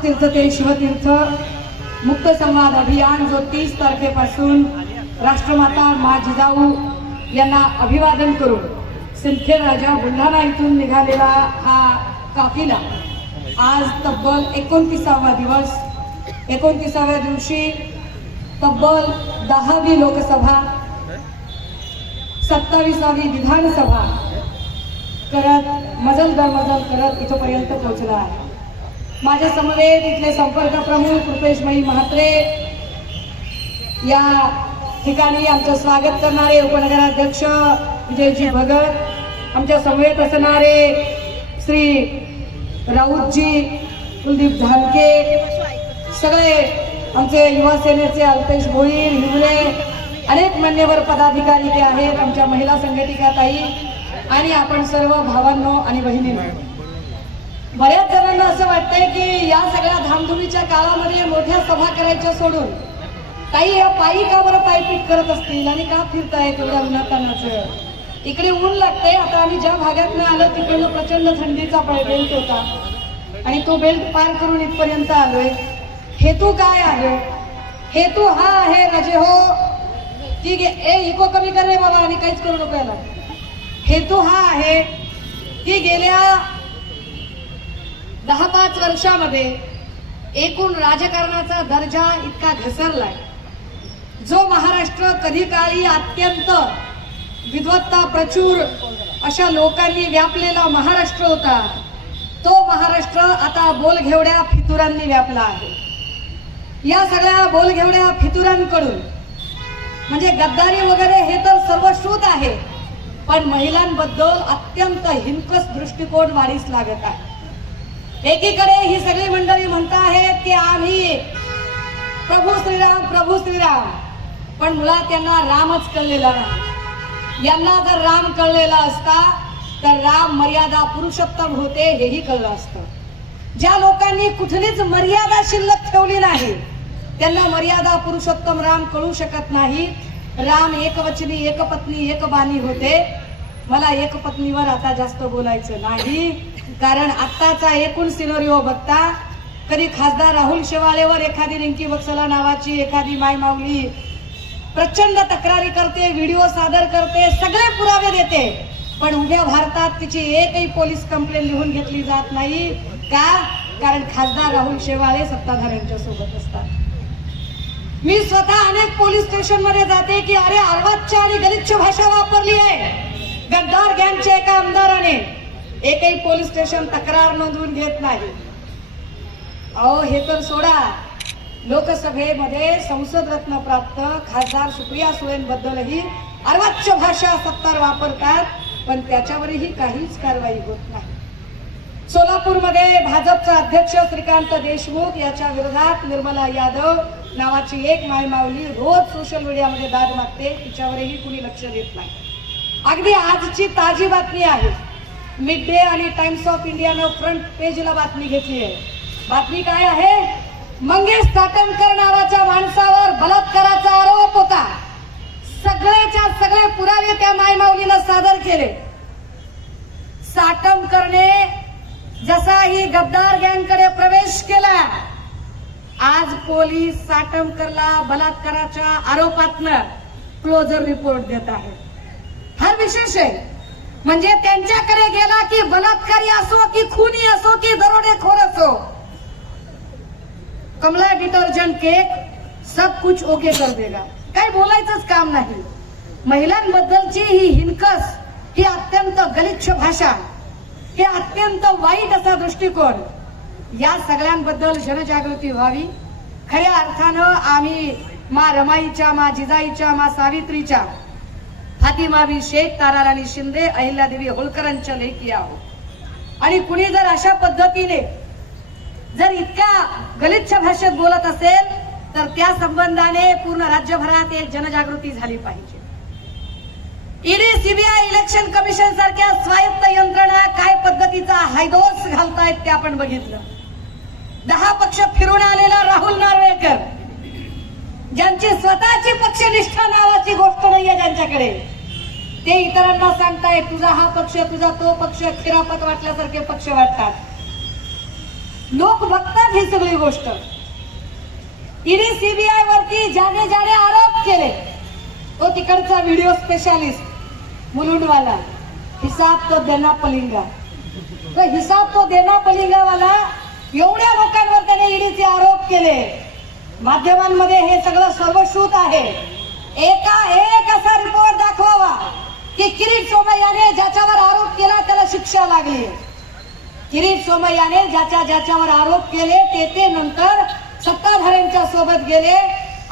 रामतीर्थ ते शिवतीर्थ मुक्त संवाद अभियान जो 30 तारखेपासून राष्ट्रमाता मा जिजाऊ यांना अभिवादन करून सिंदखेड राजा बुलढाणा इथून निघालेला हा काफिला आज तब्बल 29वा दिवस 29व्या दिवशी तब्बल 10वी लोकसभा 27वी विधानसभा करत मजल दर मजल करत इथपर्यंत पोहोचला आहे। माझ्या समवेत इथले संपर्क प्रमुख रुपेशमयी म्हात्रे, या ठिकाणी आमचं स्वागत करणारे उपनगराध्यक्ष विजयजी भगत, आमच्या समवेत असणारे श्री राऊतजी, कुलदीप धानके, सगळे आमचे युवा सेनेचे अल्पेश भोईर, हिवरे, अनेक मान्यवर पदाधिकारी ते आहेत, आमच्या महिला संघटिका ताई आणि आपण सर्व भावांनो आणि बहिणींनो। बऱ्याच जणांना असं वाटतंय की या सगळ्या धामधुमीच्या काळामध्ये मोठ्या सभा करायच्या सोडून ताई या पायी का बरं पायपीट करत असतील आणि का फिरतायत एवढ्या उन्हातानाचं। इकडे ऊन लागतंय। आता आम्ही ज्या भागातनं आलो तिकडनं प्रचंड थंडीचा बेल्ट होता आणि तो बेल्ट पार करून इथपर्यंत आलोय। हेतू काय आहे? हेतू हा आहे राजे हो की इको कमी कर रे बाबा आणि काहीच करू नको याला। हेतू हा आहे की गेल्या 10-5 वर्षामध्ये एकूण राजकारणाचा दर्जा इतका घसरलाय, जो महाराष्ट्र कधी काळी अत्यंत विद्वत्ता प्रचूर अशा लोकांनी व्यापलेला महाराष्ट्र होता, तो महाराष्ट्र आता बोलघेवड्या फितुरांनी व्यापला आहे। या सगळ्या बोलघेवड्या फितुरांकडून म्हणजे गद्दारी वगैरे हे तर सर्वश्रुत आहे, पण महिलांबद्दल अत्यंत हिंकस दृष्टिकोन वाढीस लागत आहे। एकीकडे ही सगळी मंडळी म्हणत आहेत की आम्ही प्रभू श्रीराम, पण मुळात त्यांना रामच कळलेला नाही। यांना जर राम कळलेला असता तर राम मर्यादा पुरुषोत्तम होते हेही कळलं असतं। ज्या लोकांनी कुठलीच मर्यादा शिल्लक ठेवली नाही त्यांना मर्यादा पुरुषोत्तम राम कळू शकत नाही। राम एकवचनी, एकपत्नी, एकबाणी होते। मला एकपत्नीवर आता जास्त बोलायचं नाही, कारण आत्ताचा एकूण सिनेरिओ बघता कधी खासदार राहुल शेवाळेवर एखादी रिंकी बक्सला नावाची एखादी माय माऊली प्रचंड तक्रारी करते, व्हिडिओ सादर करते, सगळे पुरावे देते, पण उभ्या भारतात तिची एकही पोलीस कंप्लेंट लिहून घेतली जात नाही का? कारण खासदार राहुल शेवाळे सत्ताधाऱ्यांच्या सोबत असतात। मी स्वतः अनेक पोलीस स्टेशन मध्ये जाते की अरे अर्वाच्य आणि गलिच्छ भाषा वापरली आहे गद्दार गँगच्या एका आमदाराने, एकही पोलीस स्टेशन तक्रार नोंदवून घेत नाही। अहो हे तर सोडा, लोकसभेमध्ये संसद रत्न प्राप्त खासदार सुप्रिया सुळेंबद्दलही अर्वाच्य भाषा सत्तार वापरतात, पण त्याच्यावरही काहीच कारवाई होत नाही। सोलापूरमध्ये भाजपचा अध्यक्ष श्रीकांत देशमुख याच्या विरोधात निर्मला यादव नावाची एक मायमाऊली रोज सोशल मीडियामध्ये दाद मागते, तिच्यावरही कुणी लक्ष देत नाही। अगदी आजची ताजी बातमी आहे, मिड डे आणि टाइम्स ऑफ इंडियानं फ्रंट पेजला बातमी घेतली आहे। बातमी काय आहे? मंगेश साटमकर नावाच्या माणसावर बलात्काराचा आरोप होता। सगळेच्या सगळे पुरावे त्या मायमाऊलीनं सादर केले। साटमकरने जसा ही गद्दार गँगकडे प्रवेश केला, आज पोलीस साटमकरला बलात्काराच्या आरोपातनं क्लोजर रिपोर्ट देत आहे। हा विशेष आहे, म्हणजे त्यांच्याकडे गेला की बलात्कारी असो की खुनी असो की दरोडेखोर असो, कमला डिटर्जंट केक सब कुछ ओके कर देगा, काही बोलायचंच काम नाही। महिलांबद्दलची ही हिनकस, ही अत्यंत गलिच्छ भाषा, हे अत्यंत वाईट असा दृष्टिकोन, या सगळ्यांबद्दल जनजागृती व्हावी। खऱ्या अर्थानं आम्ही मा रमाईच्या, मा जिजाईच्या, मा सावित्रीच्या, फातिमाबी शेख, ताराराणी शिंदे, अहिल्यादेवी होळकरांच्या लेकी आहोत। आणि कुणी जर अशा पद्धतीने जर इतक्या गलिच्छ भाषेत बोलत असेल तर त्या संबंधाने पूर्ण राज्यभरात एक जनजागृती झाली पाहिजे। ईडी, सीबीआय, इलेक्शन कमिशन सारख्या स्वायत्त यंत्रणा काय पद्धतीचा हायदोस घालतायत ते आपण बघितलं। 10 पक्ष फिरून आलेला राहुल नार्वेकर, ज्यांची स्वतःची पक्षनिष्ठा नावाची गोष्ट नाहीये ज्यांच्याकडे, ते इतरांना सांगतायत तुझा हा पक्ष, तुझा तो पक्ष, खिरापत वाटल्यासारखे पक्ष वाटतात। लोक बघतात ही सगळी गोष्ट. ईडी सीबीआय वरती ज्याने ज्याने आरोप केले, तो तिकडचा व्हिडिओ स्पेशालिस्ट मुलुंडवाला, हिसाब तो देना पलिंगा, तो हिसाब तो देना पलिंगा वाला, एवढ्या लोकांवर त्याने ईडीचे आरोप केले. माध्यमांमध्ये हे सगळं सर्वश्रुत आहे. एका एक असा रिपोर्ट दाखवावा की किरीट सोमय्याने ज्याच्यावर आरोप केला त्याला शिक्षा लागली. किरीट सोमय्याने ज्याच्यावर आरोप केले ते नंतर सत्ताधाऱ्यांच्या सोबत गेले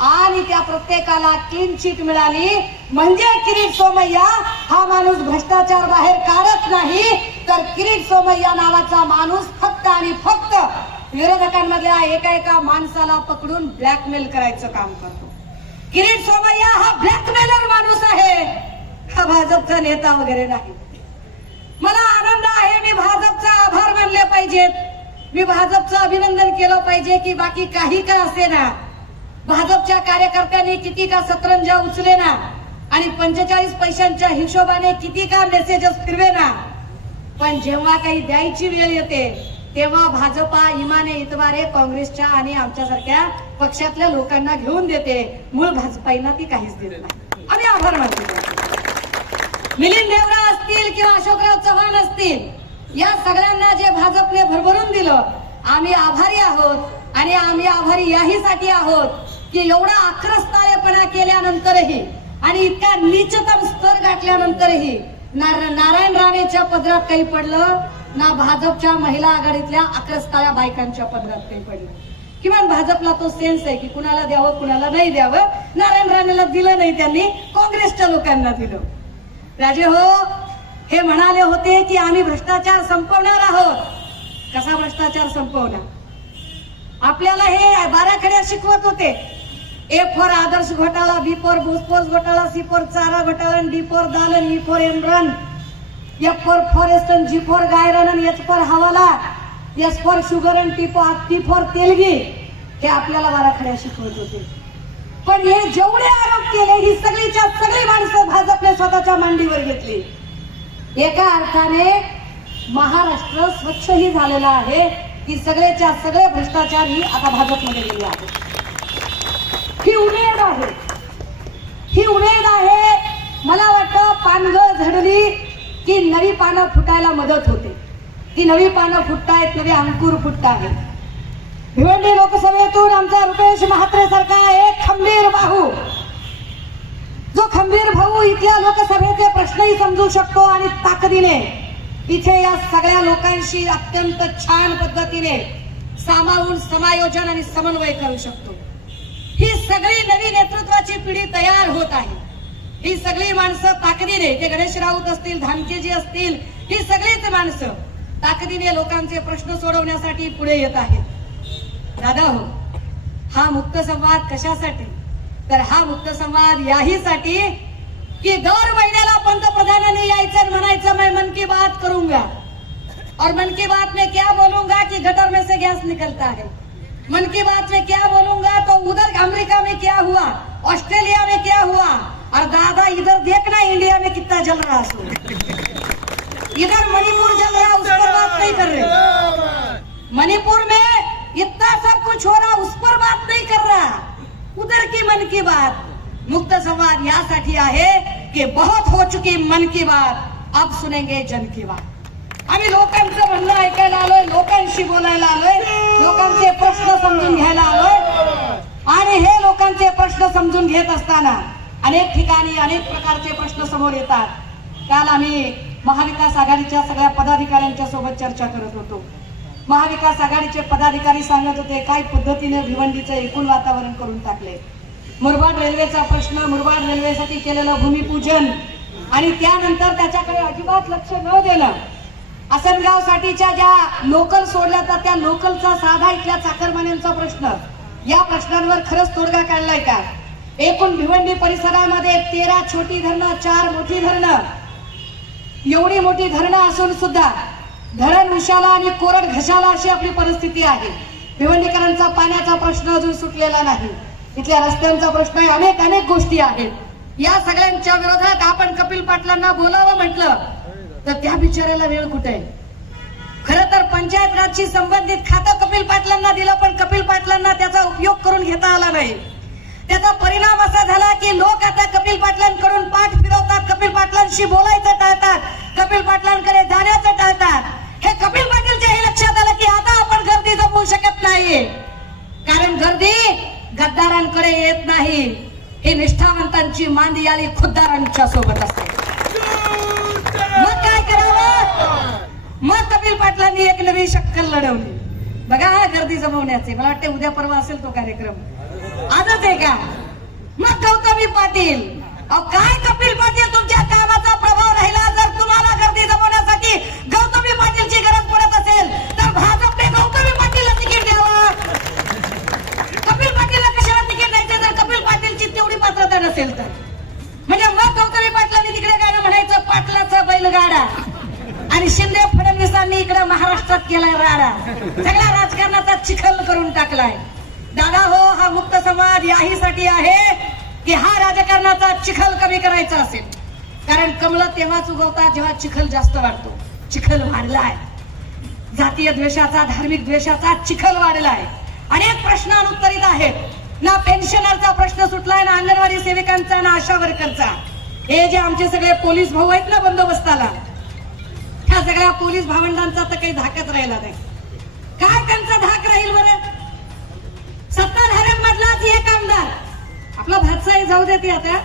आणि त्या प्रत्येकाला क्लीन चिट मिळाली. म्हणजे किरीट सोमय्या हा माणूस भ्रष्टाचार बाहेर काढत नाही, तर किरीट सोमय्या नावाचा माणूस फक्त आणि फक्त विरोधकांमधल्या एका माणसाला पकडून ब्लॅकमेल करायचं काम करतो. किरीट सोमय्या हा ब्लॅकमेलर माणूस आहे, हा भाजपचा नेता वगैरे नाही. मला आनंद आहे, मी भाजपचा आभार मानले पाहिजेत, मी भाजपचं अभिनंदन केलं पाहिजे की बाकी काही का असे ना, भाजपच्या कार्यकर्त्यांनी किती का सतरंजा उचले ना आणि 45 पैशांच्या हिशोबाने किती का मेसेजेस फिरवे ना, पण जेव्हा काही द्यायची वेळ येते तेव्हा भाजपा इमाने इतबारे काँग्रेसच्या आणि आमच्यासारख्या पक्षातल्या लोकांना घेऊन देते. मूळ भाजपाईंना ती काहीच देत नाही. आम्ही आभार मानतो. मिलिंद देवरा असतील किंवा अशोकराव चव्हाण असतील, या सगळ्यांना जे भाजपने भरभरून दिलं, आम्ही आभारी आहोत. आणि आम्ही आभारी याहीसाठी आहोत की एवढा आक्रस्ताळेपणा केल्यानंतरही आणि इतका नीचतम स्तर गाठल्यानंतरही नारायण राणेच्या पदरात काही पडलं ना, भाजपच्या महिला आघाडीतल्या आक्रस्ताळ्या बायकांच्या पदरात काही पडलं. किमान भाजपला तो सेन्स आहे की कुणाला द्यावं कुणाला नाही द्यावं. नारायण राणेला दिलं नाही, त्यांनी काँग्रेसच्या लोकांना दिलं. राजे हो, हे म्हणाले होते की आम्ही भ्रष्टाचार संपवणार आहोत. कसा भ्रष्टाचार संपवणार? आपल्याला हे बाराखड्या शिकवत होते. ए फॉर आदर्श घोटाळा, बी फॉर भोसफोर्स घोटाळा, सी फॉर चारा घोटाळा, डी फॉर दालन, E for Enron, F for forest, G for गायरन, एच फॉर हवाला, S for sugar and T for Telgi. हे आपल्याला बाराखड्या शिकवत होते. पण हे जेवढे आरोप केले ही सगळीच्या सगळी माणसं भाजपने स्वतःच्या मांडीवर घेतली. एका अर्थाने महाराष्ट्र स्वच्छही झालेला आहे की सगळेच्या सगळे भ्रष्टाचार ही आता भाजपमध्ये गेले आहे. ही उमेद आहे, ही उमेद आहे. मला वाटतं पानगळ झडली की नवी पानं फुटायला मदत होते. ती नवी पानं फुटतायत, नवे अंकुर फुटतायत. भिवंडी लोकसभेतून आमचा रुपेश म्हात्रे सारखा एक खंबीर भाऊ, जो खंबीर भाऊ इथल्या लोकसभेचे प्रश्नही समजू शकतो आणि ताकदीने इथे या सगळ्या लोकांशी अत्यंत छान पद्धतीने सामावून समायोजन आणि समन्वय करू शकतो. ही सगळी नवी नेतृत्वाची पिढी तयार होत आहे. ही सगळी माणसं ताकदीने, ते गणेश राऊत असतील, धानकेजी असतील, ही सगळीच माणसं ताकदीने लोकांचे प्रश्न सोडवण्यासाठी पुढे येत आहेत. दादा हो, हा मुक्त संवाद कशासाठी? तर हा मुक्त संवाद याहीसाठी कि दर महिन्याला पंतप्रधानांनी यायचं और म्हणायचं मैं मन की बात करूंगा, और मन की बात में क्या बोलूंगा कि गटर में से गैस निकलता है, मन की बात में क्या बोलूंगा तो उधर अमेरिका में क्या हुआ, ऑस्ट्रेलिया में क्या हुआ, और दादा इधर देखना इंडिया में कितना जल रहा है, इधर मणिपुर जल रहा, उस पर बात नहीं कर रहे, मणिपुर में इतना सब कुछ हो रहा, उस पर बात नहीं कर रहा, उधर की मन की बात. मुक्त संवाद यासाठी आहे की बहुत हो चुकी मन की बात, अब सुनेंगे जन की बात. आम्ही लोकांचं म्हणणं ऐकायला आलोय, लोकांशी बोलायला आलोय, लोकांचे प्रश्न समजून घ्यायला आलोय. आणि हे लोकांचे प्रश्न समजून घेत असताना अनेक ठिकाणी अनेक प्रकारचे प्रश्न समोर येतात. काल आम्ही महाविकास आघाडीच्या सगळ्या पदाधिकाऱ्यांच्या सोबत चर्चा करत होतो. महाविकास आघाडीचे पदाधिकारी सांगत होते काय पद्धतीने भिवंडीचं एकूण वातावरण करून टाकले. मुरबाड रेल्वेचा प्रश्न, मुरबाड रेल्वेसाठी केलेलं भूमिपूजन आणि त्यानंतर त्याच्याकडे अजिबात लक्ष न देणं, आसनगाव साठीच्या ज्या लोकल सोडल्या तर त्या लोकलचा साधा इथल्या चाकरमान्यांचा प्रश्न, या प्रश्नांवर खरंच तोडगा काढलाय का? एकूण भिवंडी परिसरामध्ये 13 छोटी धरणं, 4 मोठी धरणं, एवढी मोठी धरणं असून सुद्धा धरण उशाला आणि कोरड घशाला अशी आपली परिस्थिती आहे. भिवंडीकरांचा पाण्याचा प्रश्न अजून सुटलेला नाही, इथल्या रस्त्यांचा प्रश्न आहे, अनेक अनेक गोष्टी आहेत. या सगळ्यांच्या विरोधात आपण कपिल पाटलांना बोलावं म्हटलं तर त्या बिचाऱ्याला वेळ कुठे आहे? खरं तर पंचायत राजशी संबंधित खातं कपिल पाटलांना दिलं, पण कपिल पाटलांना त्याचा उपयोग करून घेता आला नाही. त्याचा परिणाम असा झाला की लोक आता कपिल पाटलांकडून पाठ फिरवतात, कपिल पाटलांशी बोलायचं टाळतात, कपिल पाटलांकडे जाण्याचं टाळतात. हे कपिल पाटीलच्या हे लक्षात आलं की आता आपण गर्दी जमवू शकत नाही, कारण गर्दी गद्दारांकडे येत नाही. ही निष्ठावंतांची मांदियाळी खुद्दारांच्या सोबत असते. मग काय करावं? मग कपिल पाटलांनी एक नवी शक्कल लढवली. बघा हा गर्दी जमवण्याचे, मला वाटते उद्या परवा असेल तो कार्यक्रम, आजच आहे का? मग गौतमी पाटील, अहो काय कपिल पाटील तुमच्या कामाचा प्रभाव राहिला. जर तुम्हाला गर्दी जमवण्यासाठी गौतमी पाटीलची गरज पडत असेल तर भाजपने गौतमी पाटीलला तिकीट द्यावं. कपिल पाटीलला कशाला तिकीट द्यायचं जर कपिल पाटीलची तेवढी पात्रता नसेल तर? म्हणजे मग गौतमी पाटलांनी तिकडे गाणं म्हणायचं पाटलाचा बैलगाडा, आणि शिंदे फडणवीसांनी इकडे महाराष्ट्रात केलाय राडा. सगळ्या राजकारणाचा चिखल करून टाकलाय. दादा हो, हा मुक्त समाज याहीसाठी आहे की हा राजकारणाचा चिखल कमी करायचा असेल. कारण कमलं तेव्हाच उगवतात जेव्हा चिखल जास्त वाढतो. चिखल वाढलाय, जातीय द्वेषाचा, धार्मिक द्वेषाचा चिखल वाढलाय. अनेक प्रश्न अनुत्तरित आहेत. ना पेन्शनरचा प्रश्न सुटलाय, ना अंगणवाडी सेविकांचा, ना आशा वर्करचा. हे जे आमचे सगळे पोलीस भाऊ आहेत ना बंदोबस्ताला, ह्या सगळ्या पोलीस भावंडांचा तर काही धाकच राहिला नाही. काय त्यांचा धाक राहील बरं? सत्ताधाऱ्यांमधलाच एक आमदार, आपला भातसाही जाऊ देते आता,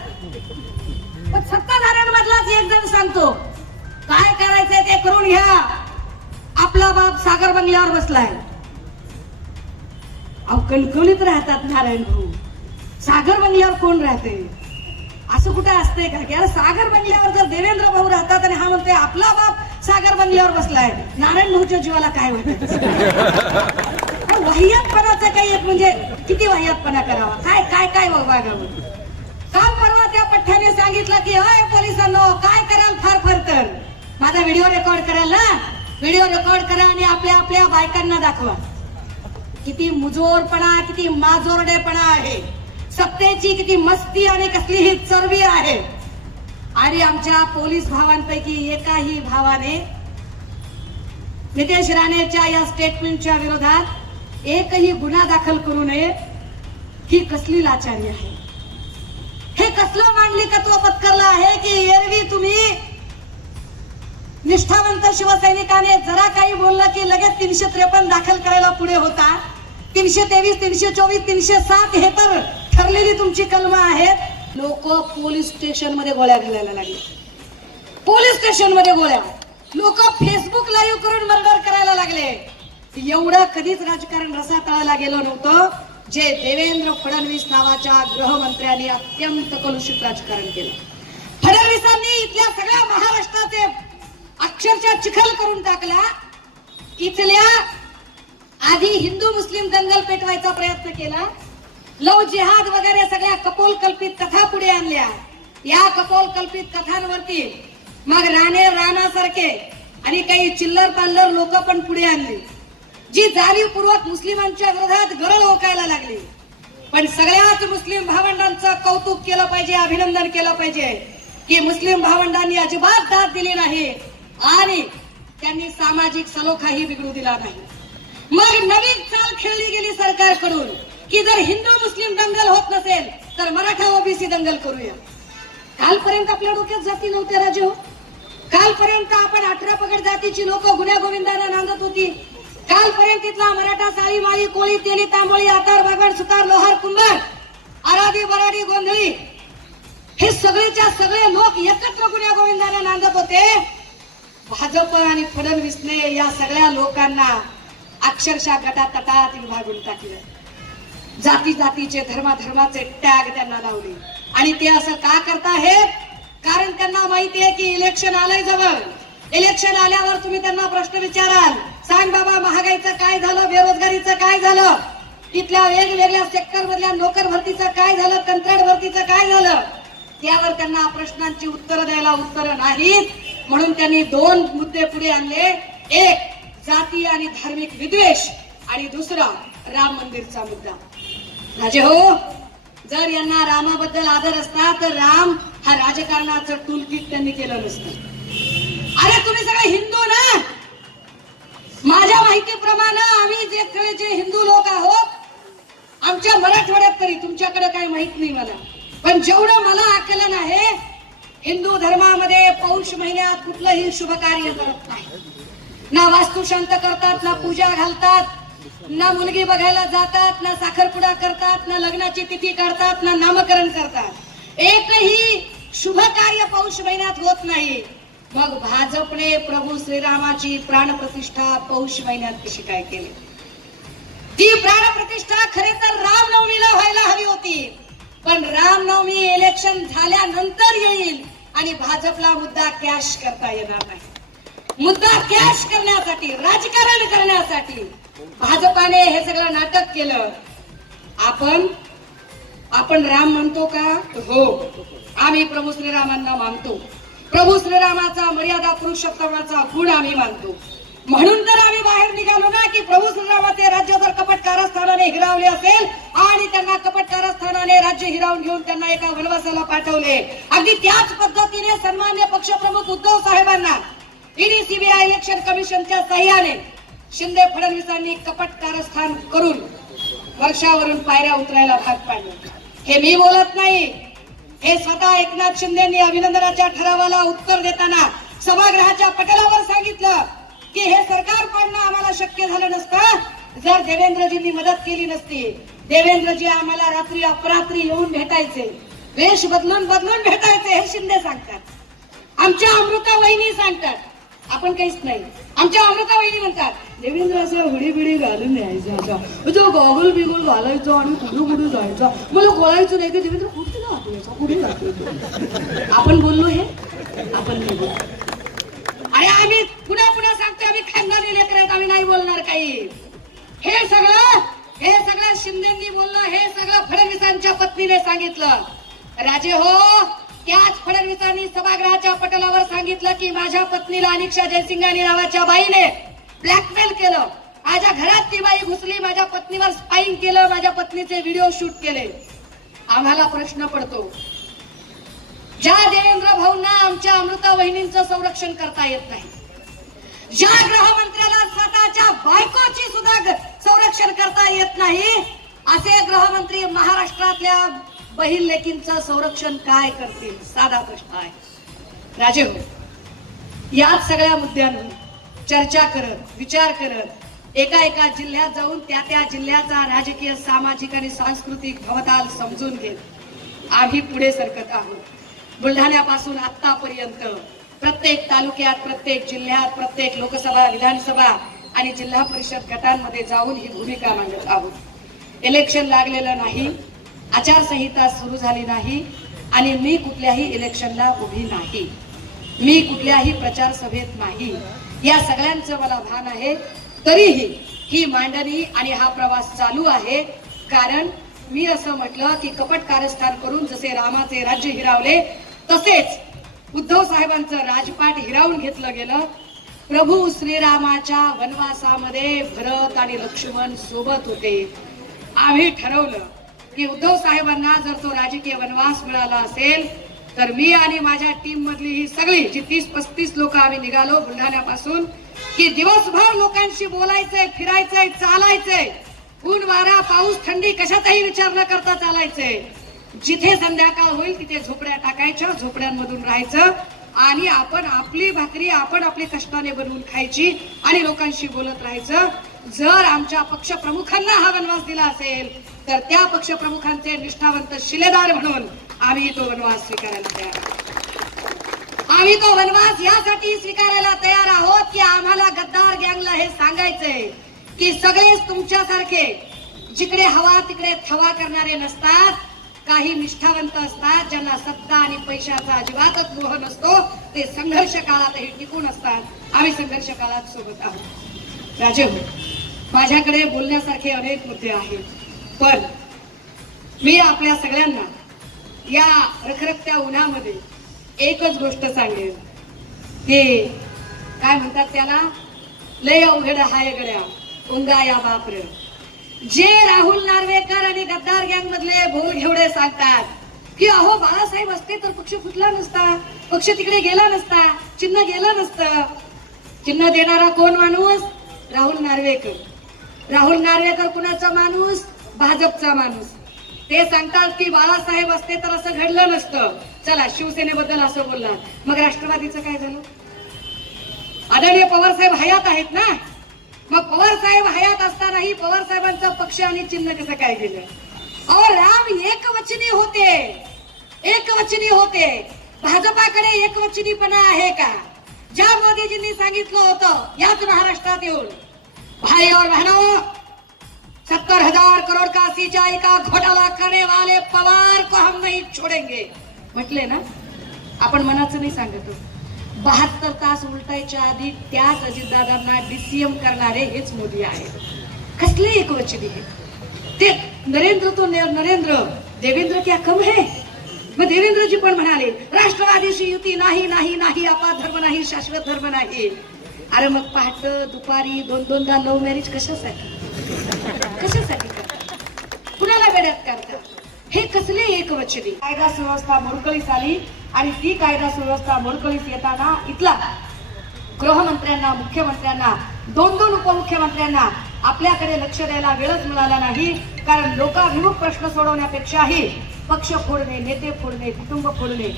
पण सत्ताधाऱ्यांमधलाच एक जण सांगतो काय करायचंय ते करून घ्या. आपला बाप सागर बंगल्यावर बसलाय. अहो कणकणीत राहतात नारायण भाऊ, सागर बंगल्यावर कोण राहते? असं कुठं असतंय का की सागर बंगल्यावर जर देवेंद्र भाऊ राहतात आणि हा म्हणतोय आपला बाप सागर बंगल्यावर बसलाय, नारायण भाऊच्या जीवाला काय वाटत? वाह्यातपणाचा काही एक म्हणजे किती वाह्यातपणा करावा, काय काय काय वागावं. काल परवा त्या पठ्ठ्याने सांगितलं की अय पोलिसांनो काय कराल फार फार तर माझा व्हिडिओ रेकॉर्ड कराल ना, व्हिडिओ रेकॉर्ड करा आणि आपल्या आपल्या बायकांना दाखवा. किती मुजोरपणा, किती माजोरडेपणा आहे, सत्तेची किती मस्ती आणि कसली ही चरबी आहे. आणि आमच्या पोलीस भावांपैकी एकाही भावाने नितेश राणेच्या या स्टेटमेंटच्या विरोधात एकही गुन्हा दाखल करू नये. ही कसली लाचारी आहे? हे कसलं मांडलिकत्व पत्करलं आहे की एरवी तुम्ही निष्ठावंत शिवसैनिकाने जरा काही बोललं की लगेच 353 दाखल करायला पुढे होता. 323, 324, 307 हे तर ठरलेली तुमची कलमं आहेत. लोक पोलीस स्टेशन मध्ये गोळ्या घालायला लागले, पोलीस स्टेशन मध्ये गोळ्या. लोक फेसबुक लाईव्ह करून मर्डर करायला लागले. एवढं कधीच राजकारण रसातळाला गेलं नव्हतं जे देवेंद्र फडणवीस नावाच्या गृहमंत्र्यांनी अत्यंत कलुषित राजकारण केलं. फडणवीसांनी इथल्या सगळ्या महाराष्ट्राचे अक्षरशः चिखल करून टाकला. इथल्या आधी हिंदू मुस्लिम दंगल पेटवायचा प्रयत्न केला, लव जिहाद वगैरे सगळ्या कपोलकल्पित कथा पुढे आणल्या. या कपोलकल्पित कथांवरती मग राणासारखे आणि काही चिल्लर पाल्लर लोक पण पुढे आणली, जी जाणीवपूर्वक मुस्लिमांच्या विरोधात गरळ ओकायला लागली. पण सगळ्याच मुस्लिम भावंडांचं कौतुक केलं पाहिजे, अभिनंदन केलं पाहिजे की मुस्लिम भावंडांनी अजिबात दाद दिली नाही आणि त्यांनी सामाजिक सलोखाही बिघडू दिला नाही. मग नवीन चाल खेळली गेली सरकारकडून की जर हिंदू मुस्लिम दंगल होत नसेल तर मराठा ओबीसी दंगल करूया. कालपर्यंत आपल्या डोक्यात जाती नव्हत्या राजे हो. कालपर्यंत आपण 18 पगड जातीची लोक गुन्ह्या गोविंदाला नांदत होती. कालपर्यंत इथला मराठा साळी माळी कोळी तेली तांबोळी आतार बागड सुतार लोहार कुंभार आराधी बराडी गोंधळी हे सगळेच्या सगळे लोक एकत्र गुन्ह्या गोविंदाला नांदत होते. भाजप आणि फडणवीसने या सगळ्या लोकांना अक्षरशः गटातटात विभागून टाकलं. जाती जातीचे धर्माचे टॅग त्यांना लावले. आणि ते असं का करताहेत? कारण त्यांना माहिती आहे की इलेक्शन आलंय जवळ. इलेक्शन आल्यावर तुम्ही त्यांना प्रश्न विचाराल, सांग बाबा महागाईचं काय झालं, बेरोजगारीचं काय झालं, तिथल्या वेगवेगळ्या सेक्टर मधल्या नोकर भरतीचं काय झालं, कंत्राट भरतीचं काय झालं, त्यावर त्यांना प्रश्नांची उत्तरं द्यायला उत्तरं नाहीत. म्हणून त्यांनी 2 मुद्दे पुढे आणले. एक जाती आणि धार्मिक विद्वेष आणि दुसरा राम मंदिरचा मुद्दा. राजे हो, जर यांना रामाबद्दल आदर असता तर राम हा राजकारणाचं टूलकिट त्यांनी केलं नसतं. अरे तुम्ही सगळे हिंदू ना, माझ्या माहितीप्रमाणे आम्ही जे हिंदू लोक आहोत आमच्या मराठवाड्यात, तरी तुमच्याकडे काही माहित नाही मला, पण जेवढं मला आकलन आहे हिंदू धर्मामध्ये पौष महिन्यात कुठलंही शुभ कार्य करत नाही. ना वास्तुशांत करतात, ना पूजा घालतात, ना मुलगी बघायला जातात, ना साखरपुडा करतात, ना लग्नाची तिथी काढतात, ना नामकरण करतात. एकही शुभ कार्य पौष महिन्यात होत नाही. मग भाजपने प्रभू श्रीरामाची प्राणप्रतिष्ठा पौष महिन्यात कशी काय केली? ती प्राणप्रतिष्ठा खरे तर रामनवमीला व्हायला हवी होती, पण रामनवमी इलेक्शन झाल्यानंतर येईल आणि भाजपला मुद्दा कॅश करता येणार नाही. मुद्दा कॅश करण्यासाठी, राजकारण करण्यासाठी भाजपाने हे सगळं नाटक केलं. आपण राम म्हणतो का? हो, आम्ही प्रभू श्रीरामांना मानतो. प्रभू श्रीरामाचा मर्यादा पुरुषोत्तमाचा गुण आम्ही मानतो. म्हणून तर आम्ही बाहेर निघालो ना की प्रभू श्रीरामाचे राज्य जर कपट कारस्थानाने हिरावले असेल आणि त्यांना कपट कारस्थानाने राज्य हिरावून घेऊन त्यांना एका वनवासाला पाठवले, अगदी त्याच पद्धतीने सन्मान्य पक्षप्रमुख उद्धव साहेबांना ईडी सीबीआय इलेक्शन कमिशनच्या सह्याने शिंदे फडणवीसांनी कपट कारस्थान करून वर्षावरून पायऱ्या उतरायला भाग पाडले. हे मी बोलत नाही, हे स्वतः एकनाथ शिंदेनी अभिनंदनाच्या ठरावाला उत्तर देताना सभागृहाच्या पटलावर सांगितलं की हे सरकार पाडणं आम्हाला शक्य झालं नसतं जर देवेंद्रजींनी मदत केली नसती. देवेंद्रजी आम्हाला रात्री अपरात्री येऊन भेटायचे, वेश बदलून भेटायचे, हे शिंदे सांगतात. आमच्या अमृता वहिनी सांगतात, आपण काहीच नाही. आमच्या अमृता वहिनी म्हणतात देवेंद्र असे हुडी बिडी घालून यायचा, तो गॉगल बिगल घालायचो आणि कुठं जायचा, मला कळायचं नाही की देवेंद्र कुठे जातो, कुठे जातो. आपण बोललो हे, आपण नाही बोललो. आणि आम्ही पुन्हा सांगतो आम्ही खानदानी लेकर आहेत, आम्ही नाही बोलणार काही. हे सगळं शिंदेंनी बोललं, हे सगळं फडणवीसांच्या पत्नीने सांगितलं. राजे हो, त्याच फडणवीसांनी सभागृहाच्या पटलावर सांगितलं की माझ्या पत्नीला अनिक्षा जयसिंगानी नावाच्या बाईने ब्लॅकमेल केलं, माझ्या घरात ती बाई घुसली, माझ्या पत्नीवर स्पाईंग केलं, माझ्या पत्नीचे व्हिडिओ शूट केले. आम्हाला प्रश्न पडतो, ज्या देवेंद्र भाऊंना आमच्या अमृता वहिनींचं संरक्षण करता येत नाही, ज्या गृहमंत्र्याला स्वतःच्या बायकोची सुद्धा संरक्षण करता येत नाही, असे गृहमंत्री महाराष्ट्रातल्या बहीण लेकींचं संरक्षण काय करतील? साधा प्रश्न आहे. राजे हो, याच सगळ्या मुद्द्यांवर चर्चा करत, विचार करत एका जिल्ह्यात जाऊन त्या जिल्ह्याचा राजकीय, सामाजिक आणि सांस्कृतिक भवताल समजून घेत आम्ही पुढे सरकत आहोत. बुलढाण्यापासून आतापर्यंत प्रत्येक तालुक्यात, प्रत्येक जिल्ह्यात, प्रत्येक लोकसभा, विधानसभा आणि जिल्हा परिषद गटांमध्ये जाऊन ही भूमिका मांडत आहोत. इलेक्शन लागलेलं नाही, आचारसंहिता सुरू झाली नाही आणि मी कुठल्याही इलेक्शनला उभी नाही, मी कुठल्याही प्रचार सभेत नाही, या सगळ्यांचं मला भान आहे. तरीही ही मांडणी आणि हा प्रवास चालू आहे. कारण मी असं म्हटलं की कपट कारस्थान करून जसे रामाचे राज्य हिरावले तसेच उद्धव साहेबांचं राजपाट हिरावून घेतलं गेलं. प्रभू श्रीरामाच्या वनवासामध्ये भरत आणि लक्ष्मण सोबत होते. आम्ही ठरवलं की उद्धव साहेबांना जर तो राजकीय वनवास मिळाला असेल तर मी आणि माझ्या टीम मधली ही सगळी जी 30-35 लोक आम्ही निघालो बुलढाण्यापासून की दिवसभर लोकांशी बोलायचंय, फिरायचंय, चालायचंय, ऊन वारा पाऊस थंडी कशाचाही विचार न करता चालायचंय. जिथे संध्याकाळ होईल तिथे झोपड्या टाकायच्या, झोपड्यांमधून राहायचं आणि आपण आपली भाकरी आपण आपली कष्टाने बनवून खायची आणि लोकांशी बोलत राहायचं. जर आमच्या पक्षप्रमुखांना हा वनवास दिला असेल तर त्या पक्षप्रमुखांचे निष्ठावंत शिलेदार म्हणून आम्ही तो वनवास स्वीकारायला तयार आहोत. आम्ही तो वनवास यासाठी स्वीकारायला तयार आहोत की आम्हाला गद्दार गँगला हे सांगायचंय की सगळेच तुमच्यासारखे जिकडे हवा तिकडे थवा करणारे नसतात. काही निष्ठावंत असतात ज्यांना सत्ता आणि पैशाचा अजिबातच मोह नसतो, ते संघर्ष काळातही टिकून असतात. आम्ही संघर्ष काळात सोबत आहोत. राजे हो, माझ्याकडे बोलण्यासारखे अनेक मुद्दे आहेत, पण मी आपल्या सगळ्यांना या रखरखत्या उन्हामध्ये एकच गोष्ट सांगेन की काय म्हणतात त्याला, लय अवघड हाय गड्या उंगा या बापर. जे राहुल नार्वेकर आणि गद्दार गँग मधले भोल घेवडे सांगतात की अहो बाळासाहेब असते तर पक्ष फुटला नसता, पक्ष तिकडे गेला नसता, चिन्ह गेलं नसतं. चिन्ह देणारा कोण माणूस? राहुल नार्वेकर कुणाचा माणूस? भाजपचा माणूस. ते सांगतात की बाळासाहेब असते तर असं घडलं नसतं. चला, शिवसेनेबद्दल असं बोलला, मग राष्ट्रवादीचं काय झालं? आदरणीय पवार साहेब हयात आहेत ना, मग पवार साहेब हयात असतानाही पवार साहेबांचा पक्ष आणि चिन्ह कसं काय गेलं? अहो, राम एकवचनी होते. भाजपाकडे एकवचनीपणा आहे का? ज्या मोदीजींनी सांगितलं होतं याच महाराष्ट्रात येऊन, भाई और बहनों, 70,000 करोड़ का सिंचाई का घोटाला करने वाले पवार को हम नहीं छोडेंगे म्हटले ना. आपण मनाचं नाही सांगतो. 72 तास उलटायच्या आधी त्याच अजितदादांना डीसीएम करणारे हेच मोदी आहेत. कसले एकवचनी आहे ते? नरेंद्र देवेंद्र क्या कम है? मग देवेंद्रजी पण म्हणाले राष्ट्रवादीशी युती नाही, आपला धर्म नाही, शाश्वत धर्म नाही. अरे मग पहाट दुपारी 2-2दा लव्ह मॅरेज कशासाठी करतात? कुणाला वेड्यात करतात? हे कसले एकवचनी? कायदा सुव्यवस्था मोडकळीस आली आणि ती कायदा सुव्यवस्था मोडकळीस येताना इथला गृहमंत्र्यांना, मुख्यमंत्र्यांना, 2-2 उपमुख्यमंत्र्यांना आपल्याकडे लक्ष द्यायला वेळच मिळाला नाही. कारण लोकाभिमुख प्रश्न सोडवण्यापेक्षाही पक्ष फोडणे, नेते फोडणे, कुटुंब फोडणे,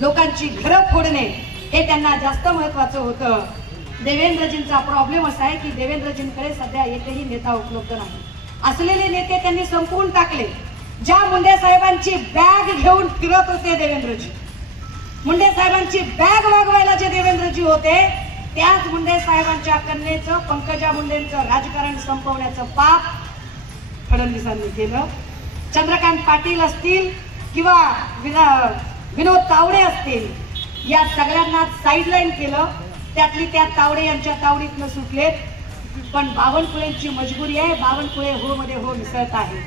लोकांची घरं फोडणे हे त्यांना जास्त महत्वाचं होतं. देवेंद्रजींचा प्रॉब्लेम असा आहे की देवेंद्रजींकडे सध्या एकही नेता उपलब्ध नाही. असलेले नेते त्यांनी संपवून टाकले. ज्या मुंडे साहेबांची बॅग घेऊन फिरत होते देवेंद्रजी, मुंडे साहेबांची बॅग वागवायला जे देवेंद्रजी होते, त्याच मुंडे साहेबांच्या कन्येचं, पंकजा मुंडेंचं राजकारण संपवण्याचं पाप फडणवीसांनी केलं. चंद्रकांत पाटील असतील किंवा विनोद तावडे असतील, या सगळ्यांना साईडलाईन केलं. त्यातली त्या तावडे यांच्या तावडीतनं सुटलेत. पण बावनकुळेंची मजबुरी आहे. बावनकुळे हो मध्ये हो मिसळत आहे.